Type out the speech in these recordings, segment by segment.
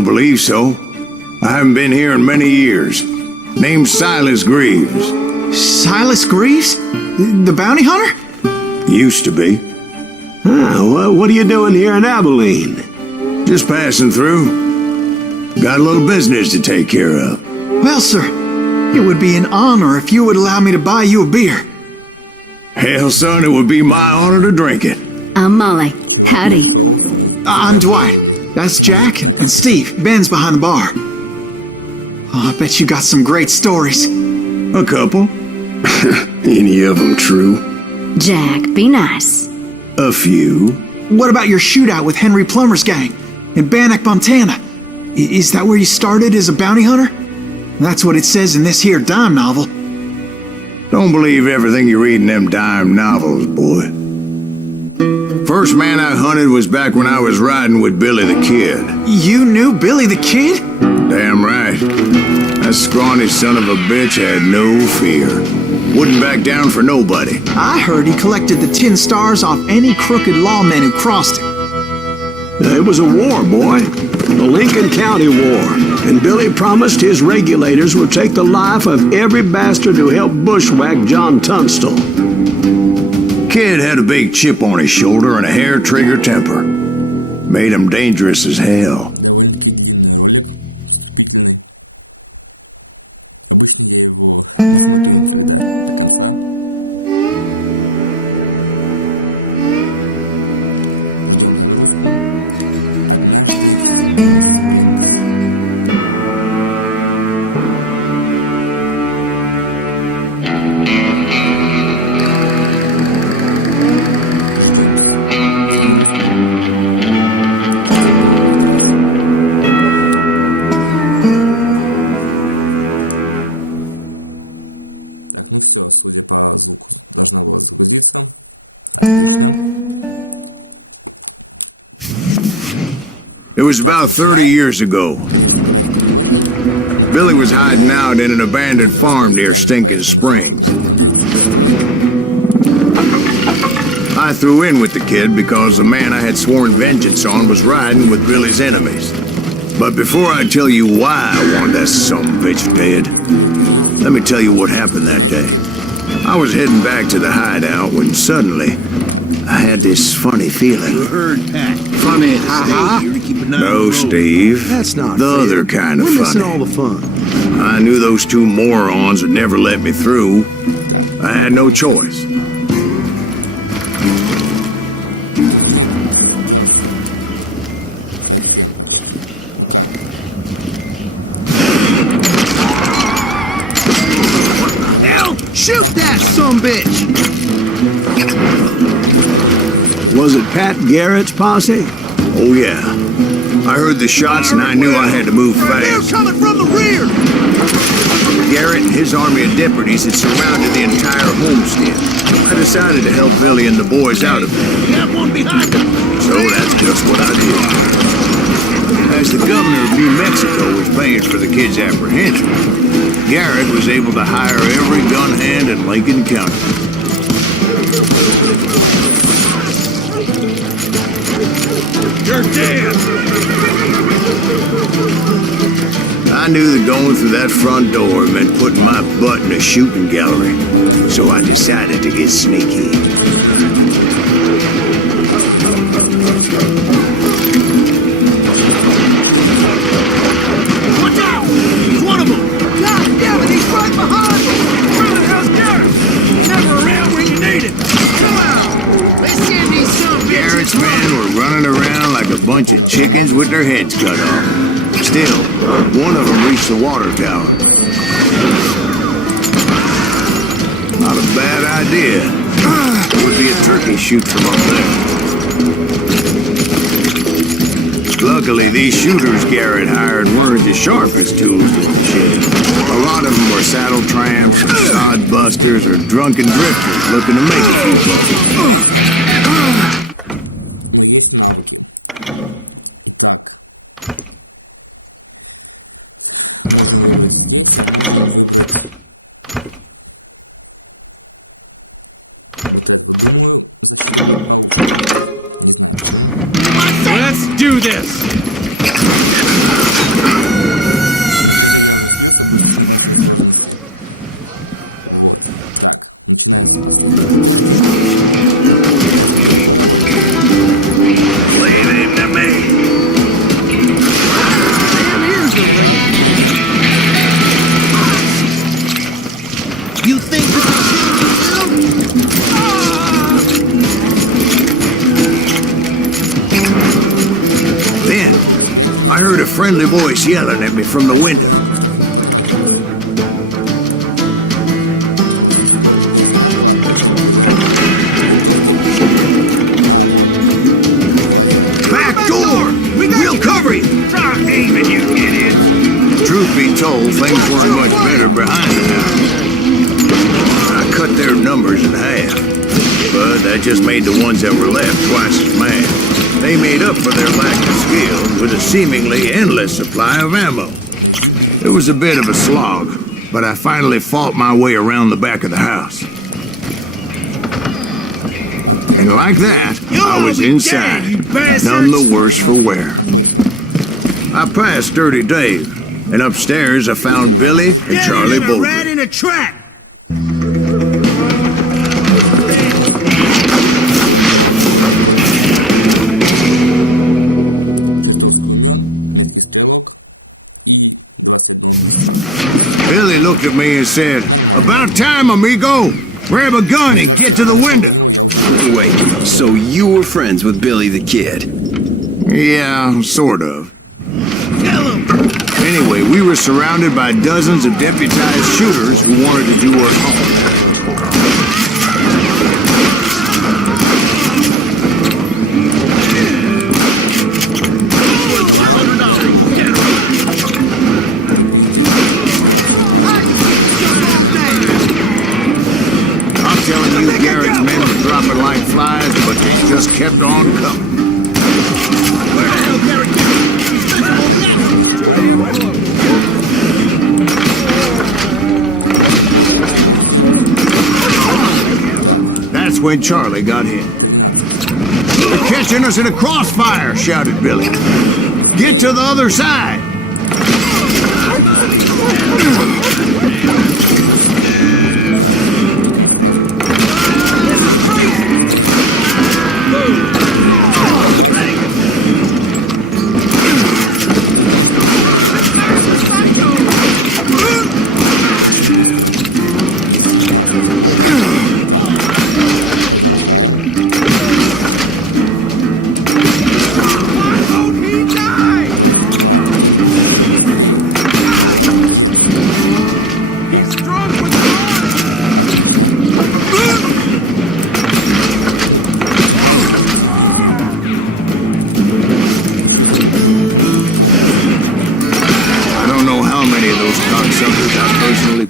don't believe so. I haven't been here in many years. Name's Silas Greaves. Silas Greaves? The bounty hunter? Used to be. Well, what are you doing here in Abilene? Just passing through. Got a little business to take care of. Well, sir, it would be an honor if you would allow me to buy you a beer. Hell, son, it would be my honor to drink it. I'm Molly. Howdy. I'm Dwight. That's Jack and Steve. Ben's behind the bar. Oh, I bet you got some great stories. A couple. Any of them true? Jack, be nice. A few. What about your shootout with Henry Plummer's gang in Bannock, Montana? Is that where you started as a bounty hunter? That's what it says in this here dime novel. Don't believe everything you read in them dime novels, boy. First man I hunted was back when I was riding with Billy the Kid. You knew Billy the Kid? Damn right. That scrawny son of a bitch had no fear. Wouldn't back down for nobody. I heard he collected the 10 stars off any crooked lawmen who crossed him. It was a war, boy. The Lincoln County War. And Billy promised his regulators would take the life of every bastard who helped bushwhack John Tunstall. Kid had a big chip on his shoulder and a hair-trigger temper. Made him dangerous as hell. It was about 30 years ago. Billy was hiding out in an abandoned farm near Stinking Springs. I threw in with the kid because the man I had sworn vengeance on was riding with Billy's enemies. But before I tell you why I want that sumbitch dead, let me tell you what happened that day. I was heading back to the hideout when suddenly I had this funny feeling. You heard, Pat. Funny, No, Steve. That's not the fair. other kind of We're missing funny. all the fun. I knew those two morons would never let me through. I had no choice. Hell, shoot that sumbitch! Was it Pat Garrett's posse? Oh, yeah. I heard the shots and I knew I had to move They're fast. coming from the rear! Garrett and his army of deputies had surrounded the entire homestead. I decided to help Billy and the boys out of it. We have one behind them! So that's just what I did. As the governor of New Mexico was paying for the kid's apprehension, Garrett was able to hire every gun hand in Lincoln County. You're dead! I knew that going through that front door meant putting my butt in a shooting gallery, so I decided to get sneaky. Watch out! He's one of them! God damn it, he's right behind me! Where the hell's Garrett? Never around when you need it! Come on! Let's send these sumbitches! Garrett's men were running around like a bunch of chickens with their heads cut off. Still, one of them reached the water tower. Not a bad idea. It would be a turkey shoot from up there. Luckily, these shooters Garrett hired weren't the sharpest tools in the shed. A lot of them were saddle tramps, sod busters, or drunken drifters looking to make a few bucks. Let's do this! friendly voice yelling at me from the window. Back door! We'll cover you! Stop aiming, you idiot! Truth be told, things weren't much better behind the house. I cut their numbers in half, but that just made the ones that were left twice as mad. They made up for their lack of skill with a seemingly endless supply of ammo. It was a bit of a slog, but I finally fought my way around the back of the house. And like that, I was inside, none the worse for wear. I passed Dirty Dave, and upstairs I found Billy and Charlie Rat Bolton. in a trap! Billy looked at me and said, "About time, amigo. Grab a gun and get to the window." Wait, so you were friends with Billy the Kid? Yeah, sort of. Kill him! Anyway, we were surrounded by dozens of deputized shooters who wanted to do us harm. I'm telling you, Garrett's men were dropping like flies, but they just kept on coming. Where the hell Garrett That's when Charlie got hit. "They're catching us in a crossfire," shouted Billy. "Get to the other side."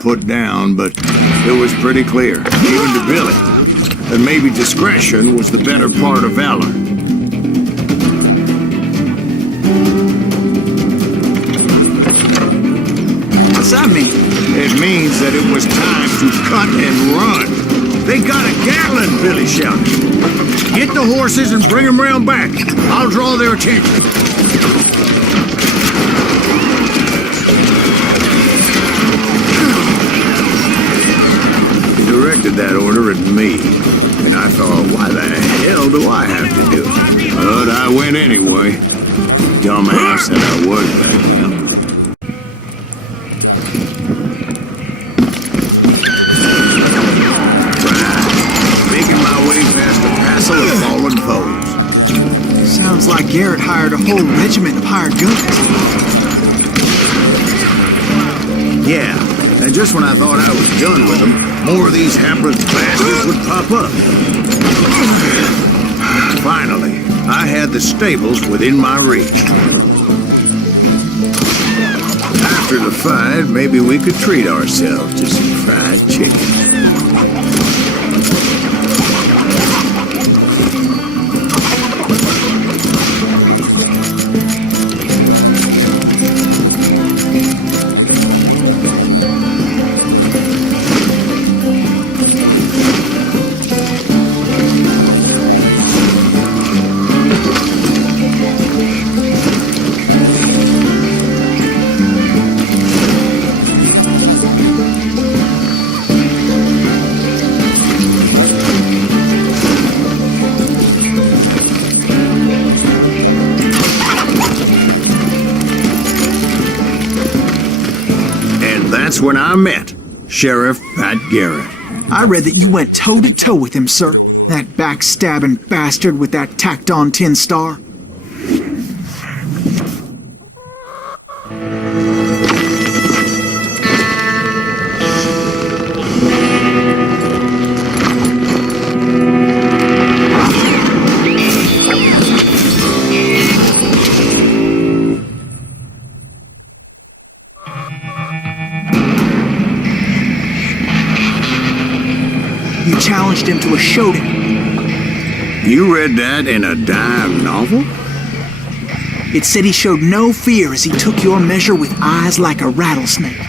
Put down, but it was pretty clear, even to Billy, that maybe discretion was the better part of valor. What's that mean? It means that it was time to cut and run. "They got a Gatling!" Billy shouted. "Get the horses and bring them round back. I'll draw their attention." Directed that order at me, and I thought, why the hell do I have to do it? But I went anyway. Dumbass that I was back then. Making my way past a passel of fallen foes. Sounds like Garrett hired a whole regiment of hired guns. Yeah, and just when I thought I was done with them, more of these hapless bastards would pop up. Finally, I had the stables within my reach. After the fight, maybe we could treat ourselves to some fried chicken. That's when I met Sheriff Pat Garrett. I read that you went toe-to-toe with him, sir. That backstabbing bastard with that tacked-on tin star. You challenged him to a showdown. You read that in a dime novel? It said he showed no fear as he took your measure with eyes like a rattlesnake.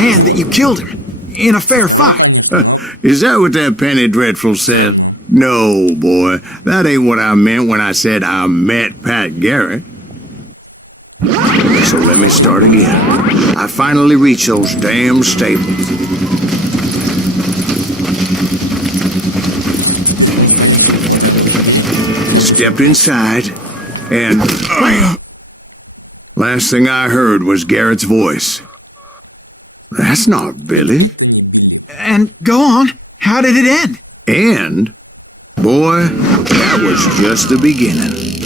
And that you killed him in a fair fight. Is that what that Penny Dreadful said? No, boy. That ain't what I meant when I said I met Pat Garrett. So let me start again. I finally reached those damn stables. Stepped inside, and last thing I heard was Garrett's voice. That's not Billy. And go on. How did it end? And, boy, that was just the beginning.